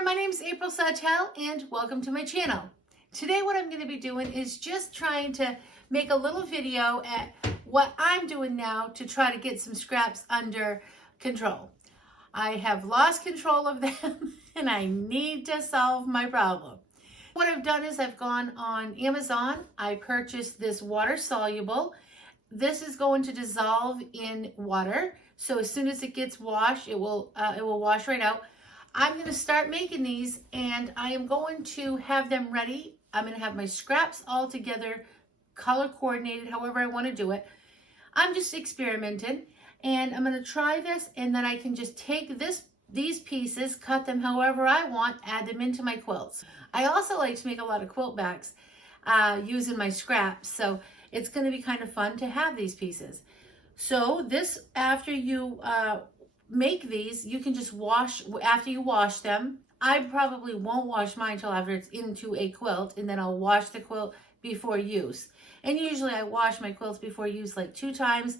there, my name is April Sawtelle and welcome to my channel. Today what I'm going to be doing is just trying to make a little video at what I'm doing now to try to get some scraps under control. I have lost control of them and I need to solve my problem. What I've done is I've gone on Amazon. I purchased this water soluble. This is going to dissolve in water. So as soon as it gets washed, it will wash right out. I'm going to start making these and I am going to have them ready. I'm going to have my scraps all together, color coordinated, however I want to do it. I'm just experimenting and I'm going to try this, and then I can just take these pieces, cut them however I want, add them into my quilts. I also like to make a lot of quilt backs using my scraps, so it's going to be kind of fun to have these pieces. So this, after you make these, you can just wash, after you wash them. I probably won't wash mine until after it's into a quilt, and then I'll wash the quilt before use. And usually I wash my quilts before use like 2 times,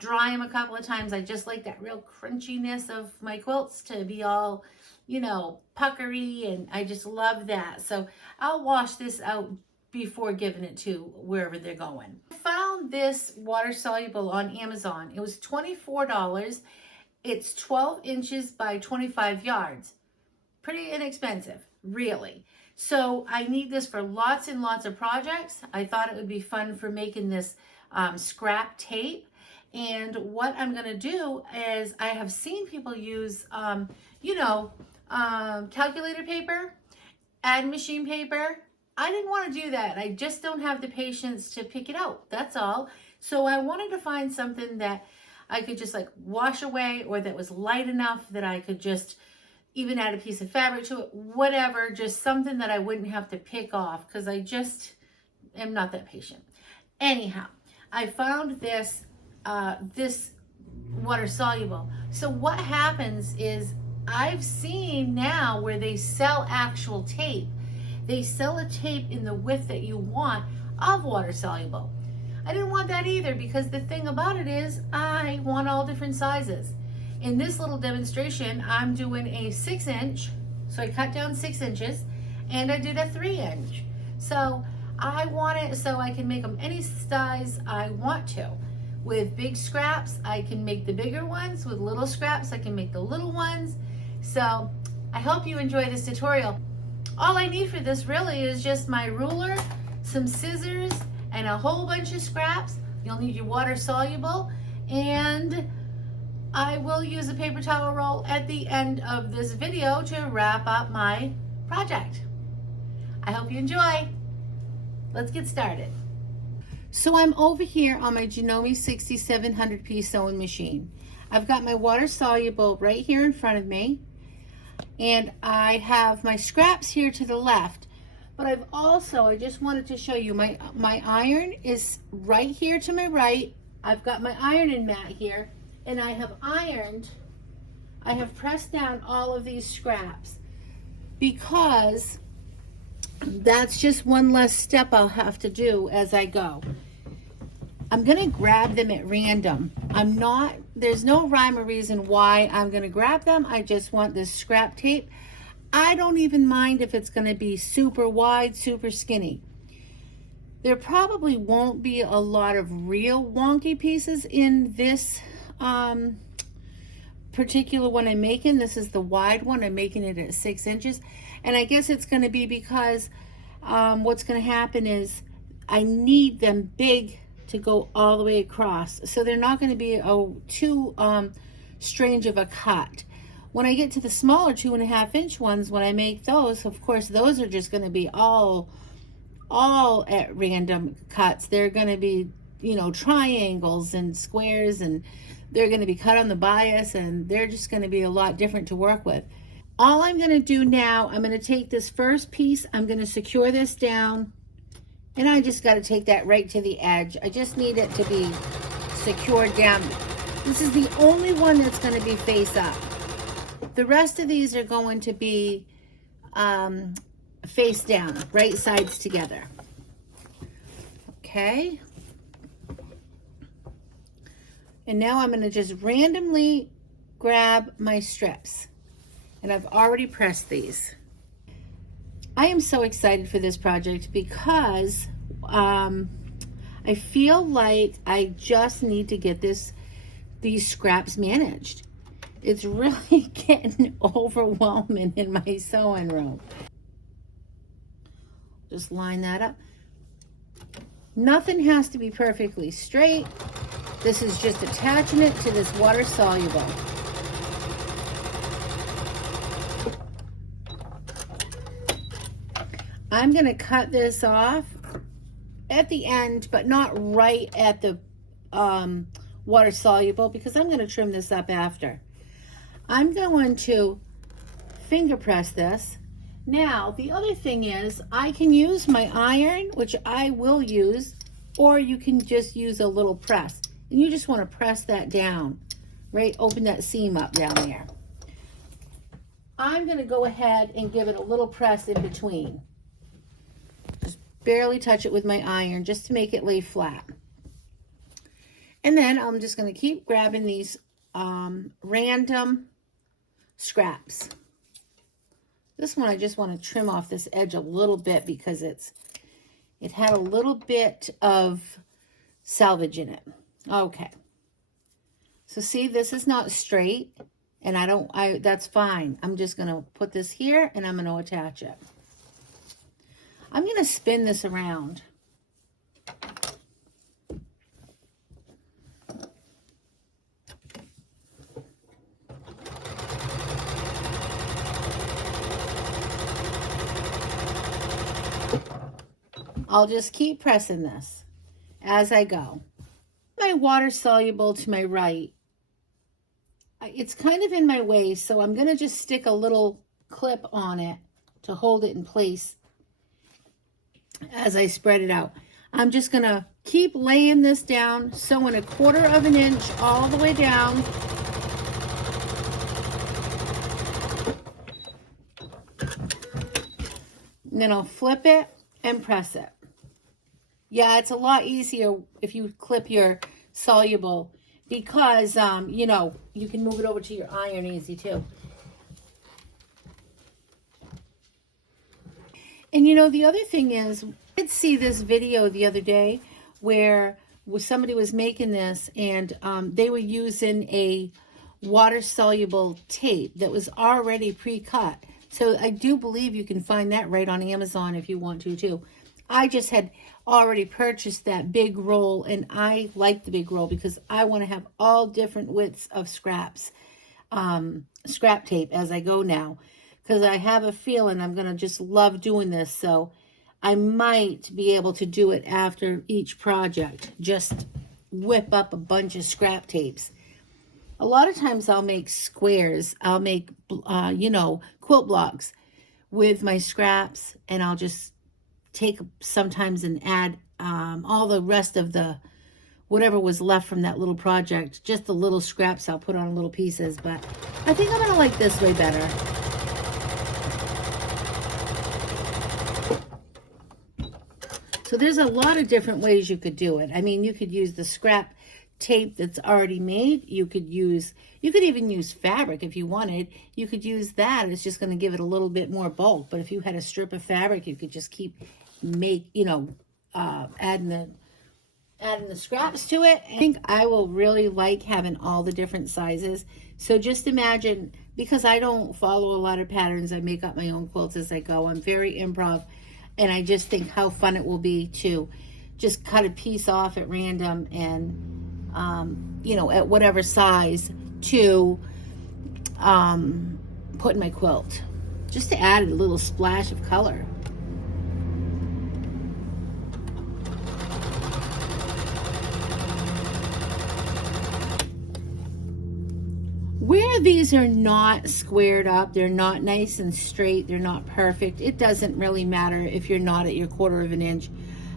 dry them a couple of times. I just like that real crunchiness of my quilts to be all, you know, puckery, and I just love that. So I'll wash this out before giving it to wherever they're going. I found this water soluble on Amazon. It was $24. It's 12 inches by 25 yards. Pretty inexpensive, really. So I need this for lots and lots of projects. I thought it would be fun for making this scrap tape. And what I'm gonna do is, I have seen people use, calculator paper, add machine paper. I didn't want to do that. I just don't have the patience to pick it out, that's all. So I wanted to find something that I could just like wash away, or that was light enough that I could just even add a piece of fabric to it, whatever, just something that I wouldn't have to pick off, because I just am not that patient. Anyhow, I found this this water soluble. So what happens is, I've seen now where they sell actual tape. They sell a tape in the width that you want of water soluble. I didn't want that either, because the thing about it is I want all different sizes. In this little demonstration, I'm doing a 6-inch, so I cut down 6 inches, and I did a 3-inch. So I want it so I can make them any size I want to. With big scraps, I can make the bigger ones. With little scraps, I can make the little ones. So I hope you enjoy this tutorial. All I need for this really is just my ruler, some scissors, and a whole bunch of scraps. You'll need your water soluble, and I will use a paper towel roll at the end of this video to wrap up my project. I hope you enjoy. Let's get started. So I'm over here on my Janome 6700 piece sewing machine. I've got my water soluble right here in front of me, and I have my scraps here to the left. But I've also, I just wanted to show you, my iron is right here to my right. I've got my ironing mat here, and I have pressed down all of these scraps, because that's just one less step I'll have to do as I go. I'm gonna grab them at random. There's no rhyme or reason why I'm gonna grab them. I just want this scrap tape. I don't even mind if it's gonna be super wide, super skinny. There probably won't be a lot of real wonky pieces in this particular one I'm making. This is the wide one. I'm making it at 6 inches. And I guess it's gonna be because what's gonna happen is I need them big to go all the way across. So they're not gonna be too strange of a cut. When I get to the smaller 2.5-inch ones, when I make those, of course, those are just gonna be all at random cuts. They're gonna be, you know, triangles and squares, and they're gonna be cut on the bias, and they're just gonna be a lot different to work with. All I'm gonna do now, I'm gonna take this first piece, I'm gonna secure this down, and I just gotta take that right to the edge. I just need it to be secured down. This is the only one that's gonna be face up. The rest of these are going to be face down, right sides together. Okay. And now I'm gonna just randomly grab my strips. And I've already pressed these. I am so excited for this project because I feel like I just need to get these scraps managed. It's really getting overwhelming in my sewing room. Just line that up. Nothing has to be perfectly straight. This is just attaching it to this water soluble. I'm going to cut this off at the end, but not right at the water soluble, because I'm going to trim this up after. I'm going to finger press this. Now, the other thing is I can use my iron, which I will use, or you can just use a little press. And you just want to press that down, right? Open that seam up down there. I'm going to go ahead and give it a little press in between. Just barely touch it with my iron just to make it lay flat. And then I'm just going to keep grabbing these random scraps. This one I just want to trim off this edge a little bit because it had a little bit of salvage in it. Okay. So see, this is not straight, and that's fine. I'm just going to put this here and I'm going to attach it. I'm going to spin this around. I'll just keep pressing this as I go. My water soluble to my right, it's kind of in my way, so I'm going to just stick a little clip on it to hold it in place as I spread it out. I'm just going to keep laying this down, sewing 1/4 of an inch all the way down. And then I'll flip it and press it. Yeah, it's a lot easier if you clip your soluble because, you know, you can move it over to your iron easy too. And you know, the other thing is, I did see this video the other day where somebody was making this and they were using a water-soluble tape that was already pre-cut. So I do believe you can find that right on Amazon if you want to too. I just had already purchased that big roll, and I like the big roll because I want to have all different widths of scraps, scrap tape as I go now, because I have a feeling I'm going to just love doing this. So I might be able to do it after each project, just whip up a bunch of scrap tapes. A lot of times I'll make squares. I'll make, you know, quilt blocks with my scraps, and I'll just take sometimes and add all the rest of the whatever was left from that little project, just the little scraps I'll put on little pieces. But I think I'm gonna like this way better. So there's a lot of different ways you could do it. I mean, you could use the scrap tape that's already made. You could even use fabric if you wanted. You could use that. It's just going to give it a little bit more bulk. But if you had a strip of fabric, you could just keep adding the scraps to it. I think I will really like having all the different sizes. So just imagine, because I don't follow a lot of patterns, I make up my own quilts as I go. I'm very improv, and I just think how fun it will be to just cut a piece off at random and you know, at whatever size to put in my quilt, just to add a little splash of color. Where these are not squared up, they're not nice and straight, they're not perfect, it doesn't really matter if you're not at your 1/4 of an inch.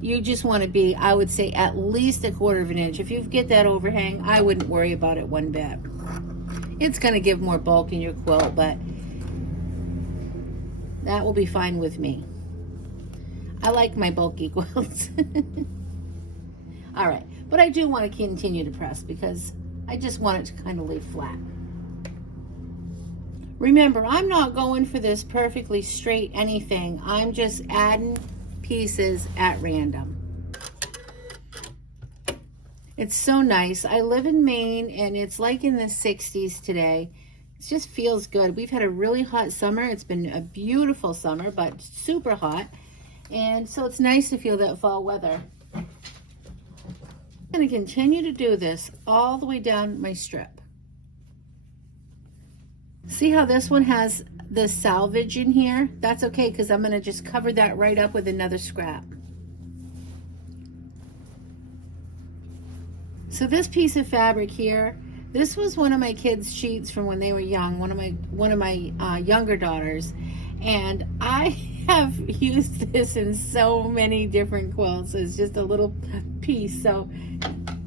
You just want to be, I would say, at least 1/4 of an inch. If you get that overhang, I wouldn't worry about it one bit. It's going to give more bulk in your quilt, but that will be fine with me. I like my bulky quilts. All right, but I do want to continue to press because I just want it to kind of lay flat. Remember, I'm not going for this perfectly straight anything. I'm just adding pieces at random. It's so nice. I live in Maine and it's like in the 60s today. It just feels good. We've had a really hot summer. It's been a beautiful summer, but super hot. And so it's nice to feel that fall weather. I'm going to continue to do this all the way down my strip. See how this one has the salvage in here? That's okay because I'm going to just cover that right up with another scrap. So this piece of fabric here, this was one of my kids' sheets from when they were young, one of my younger daughters, and I have used this in so many different quilts. It's just a little piece, so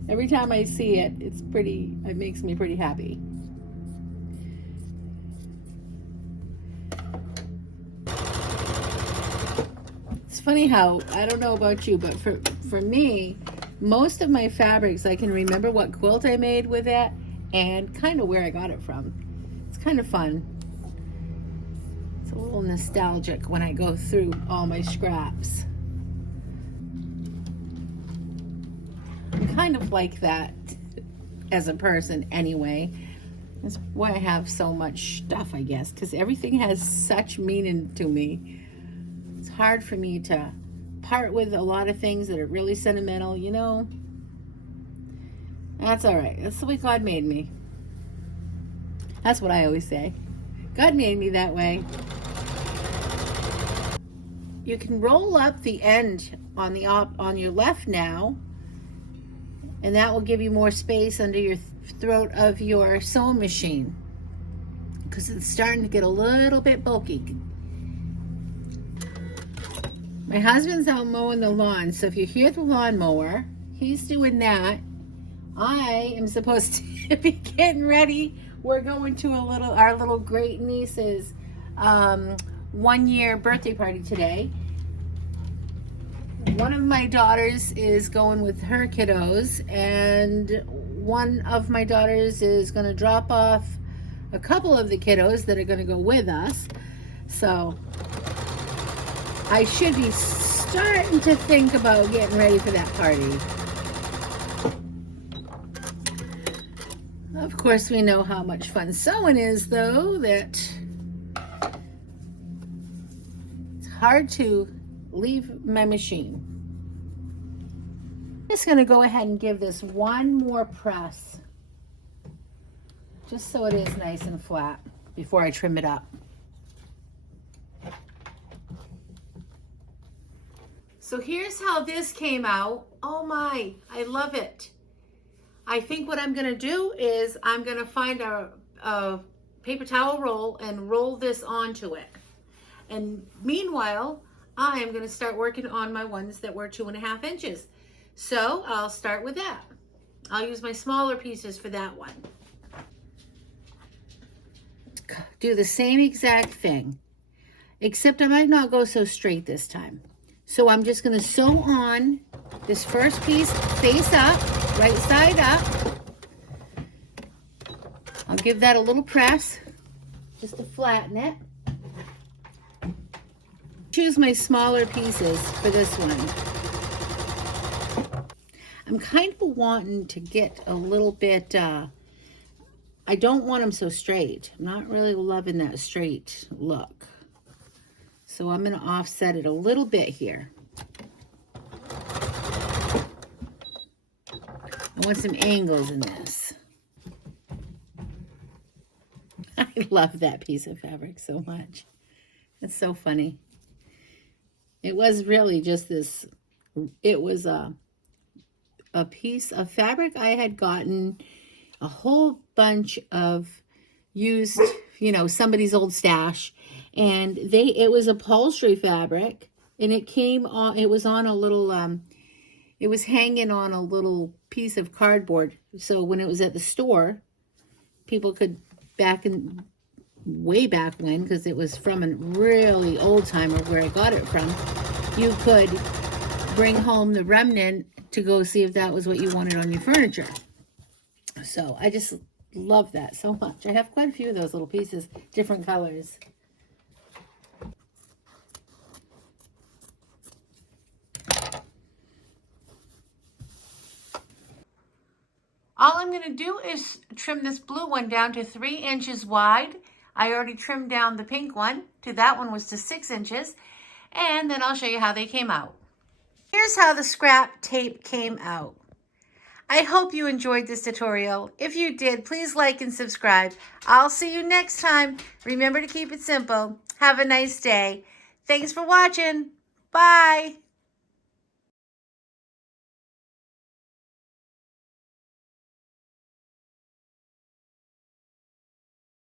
every time I see it, it makes me pretty happy. It's funny how, I don't know about you, but for me, most of my fabrics, I can remember what quilt I made with it and kind of where I got it from. It's kind of fun. It's a little nostalgic when I go through all my scraps. I'm kind of like that as a person anyway. That's why I have so much stuff, I guess, because everything has such meaning to me. It's hard for me to part with a lot of things that are really sentimental, you know. That's all right. That's the way God made me. That's what I always say. God made me that way. You can roll up the end on your left now, and that will give you more space under your throat of your sewing machine because it's starting to get a little bit bulky. My husband's out mowing the lawn, so if you hear the lawnmower, he's doing that. I am supposed to be getting ready. We're going to our little great niece's 1-year birthday party today. One of my daughters is going with her kiddos, and one of my daughters is going to drop off a couple of the kiddos that are going to go with us. So I should be starting to think about getting ready for that party. Of course, we know how much fun sewing is, though, that it's hard to leave my machine. I'm just going to go ahead and give this one more press, just so it is nice and flat before I trim it up. So here's how this came out. Oh my, I love it. I think what I'm gonna do is I'm gonna find a paper towel roll and roll this onto it. And meanwhile, I am gonna start working on my ones that were 2.5 inches. So I'll start with that. I'll use my smaller pieces for that one. Do the same exact thing, except I might not go so straight this time. So I'm just going to sew on this first piece face up, right side up. I'll give that a little press just to flatten it. Choose my smaller pieces for this one. I'm kind of wanting to get a little bit, I don't want them so straight. I'm not really loving that straight look. So I'm going to offset it a little bit here. I want some angles in this. I love that piece of fabric so much. It's so funny. It was really just this, it was a piece of fabric I had gotten a whole bunch of used, you know, somebody's old stash. And it was upholstery fabric, and it came on, it was on a little, it was hanging on a little piece of cardboard. So when it was at the store, people could way back when, because it was from a really old time of where I got it from, you could bring home the remnant to go see if that was what you wanted on your furniture. So I just love that so much. I have quite a few of those little pieces, different colors. All I'm going to do is trim this blue one down to 3 inches wide. I already trimmed down the pink one to that one was to 6 inches. And then I'll show you how they came out. Here's how the scrap tape came out. I hope you enjoyed this tutorial. If you did, please like and subscribe. I'll see you next time. Remember to keep it simple. Have a nice day. Thanks for watching. Bye.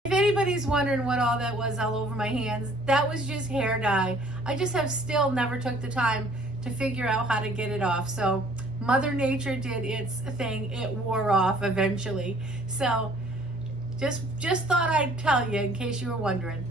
If anybody's wondering what all that was all over my hands, that was just hair dye. I just have still never took the time to figure out how to get it off. So Mother Nature did its thing. It wore off eventually. So just thought I'd tell you in case you were wondering.